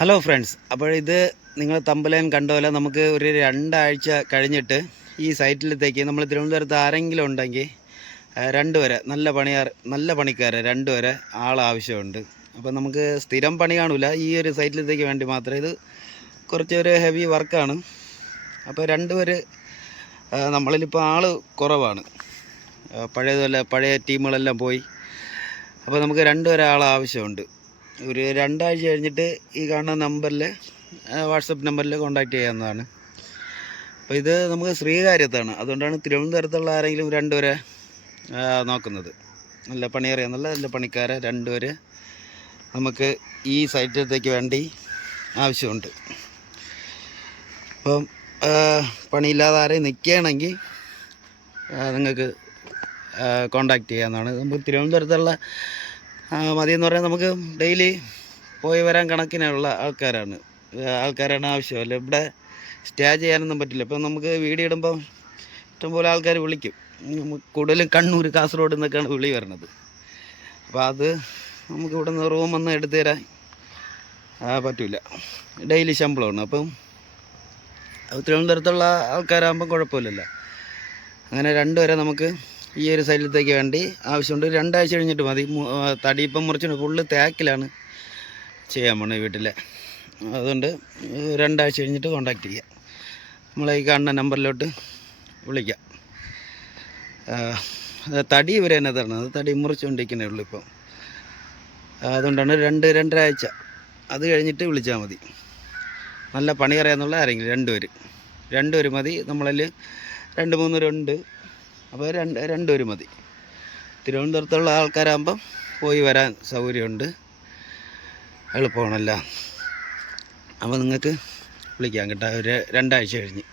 Hello friends, അപ്പോൾ ഇത് നിങ്ങൾ തമ്പലൻ കണ്ട പോലെ നമുക്ക് ഒരു 2 ആഴ്ച കഴിഞ്ഞിട്ട് ഈ സൈറ്റിലത്തേക്ക് നമ്മൾ തിരുവനന്തപുരത്ത് ആരെങ്കിലും ഉണ്ടെങ്കിൽ 2 വരെ നല്ല പണിക്കാരെ 2 വരെ ആവശ്യമുണ്ട്. അപ്പോൾ നമുക്ക് സ്ഥിരം പണി കാണില്ല, ഈ ഒരു സൈറ്റിലത്തേക്ക് വേണ്ടി മാത്രം. ഇത് കുറച്ചൊരു ഹെവി വർക്കാണ്. അപ്പോൾ 2 പേര് നമ്മളിലിപ്പോൾ ആൾ കുറവാണ്. പഴയ ടീമുകളെല്ലാം പോയി. അപ്പോൾ നമുക്ക് 2 വരെ ആവശ്യമുണ്ട്. ഒരു 2 ആഴ്ച കഴിഞ്ഞിട്ട് ഈ കാണുന്ന നമ്പറിൽ, വാട്സപ്പ് നമ്പറിൽ കോൺടാക്റ്റ് ചെയ്യാവുന്നതാണ്. അപ്പോൾ ഇത് നമുക്ക് ശ്രീകാര്യത്താണ്, അതുകൊണ്ടാണ് തിരുവനന്തപുരത്തുള്ള ആരെങ്കിലും 2 വരെ നോക്കുന്നത്. നല്ല പണിയറിയാന്നുള്ള നല്ല പണിക്കാരെ 2 വരെ നമുക്ക് ഈ സൈറ്റിലത്തേക്ക് വേണ്ടി ആവശ്യമുണ്ട്. അപ്പം പണിയില്ലാതെ ആരെയും നിൽക്കുകയാണെങ്കിൽ നിങ്ങൾക്ക് കോൺടാക്റ്റ് ചെയ്യാവുന്നതാണ്. നമുക്ക് തിരുവനന്തപുരത്തുള്ള മതിയെന്ന് പറഞ്ഞാൽ നമുക്ക് ഡെയിലി പോയി വരാൻ കണക്കിനുള്ള ആൾക്കാരാണ് ആവശ്യമല്ല. ഇവിടെ സ്റ്റേ ചെയ്യാനൊന്നും പറ്റില്ല. ഇപ്പം നമുക്ക് വീഡിയോ ഇടുമ്പം ഇഷ്ടംപോലെ ആൾക്കാർ വിളിക്കും. കൂടുതലും കണ്ണൂർ, കാസർഗോഡ് നിന്നൊക്കെയാണ് വിളി വരുന്നത്. അപ്പോൾ അത് നമുക്ക് ഇവിടെ നിന്ന് റൂം ഒന്നും എടുത്തു തരാൻ പറ്റില്ല. ഡെയിലി ശമ്പളമാണ്. അപ്പം തിരുവനന്തപുരത്തുള്ള ആൾക്കാരാകുമ്പം കുഴപ്പമില്ലല്ലോ. അങ്ങനെ 2 വരെ നമുക്ക് ഈ ഒരു സൈഡിലത്തേക്ക് വേണ്ടി ആവശ്യമുണ്ട്. 2 ആഴ്ച കഴിഞ്ഞിട്ട് മതി. തടി ഇപ്പം മുറിച്ചിട്ട് ഫുള്ള് തേക്കിലാണ് ചെയ്യാൻ പോണത് വീട്ടിലെ. അതുകൊണ്ട് 2 ആഴ്ച കഴിഞ്ഞിട്ട് കോൺടാക്റ്റ് ചെയ്യാം. നമ്മളെ ഈ കാണുന്ന നമ്പറിലോട്ട് വിളിക്കാം. തടി ഇവരെ തന്നെ തരണത്, തടി മുറിച്ചുകൊണ്ടിരിക്കുന്നേ ഉള്ളൂ ഇപ്പം. അതുകൊണ്ടാണ് 2-2.5 ആഴ്ച അത് കഴിഞ്ഞിട്ട് വിളിച്ചാൽ മതി. നല്ല പണി അറിയാമെന്നുള്ള ആരെങ്കിലും 2 പേര് മതി. നമ്മളതിൽ 2-3 പേരുണ്ട്. അപ്പോൾ 2 പേര് മതി. തിരുവനന്തപുരത്തുള്ള ആൾക്കാരാകുമ്പം പോയി വരാൻ സൗകര്യമുണ്ട്, എളുപ്പമാണല്ലോ. അപ്പോൾ നിങ്ങൾക്ക് വിളിക്കാം കേട്ടോ, ഒരു 2 ആഴ്ച കഴിഞ്ഞ്.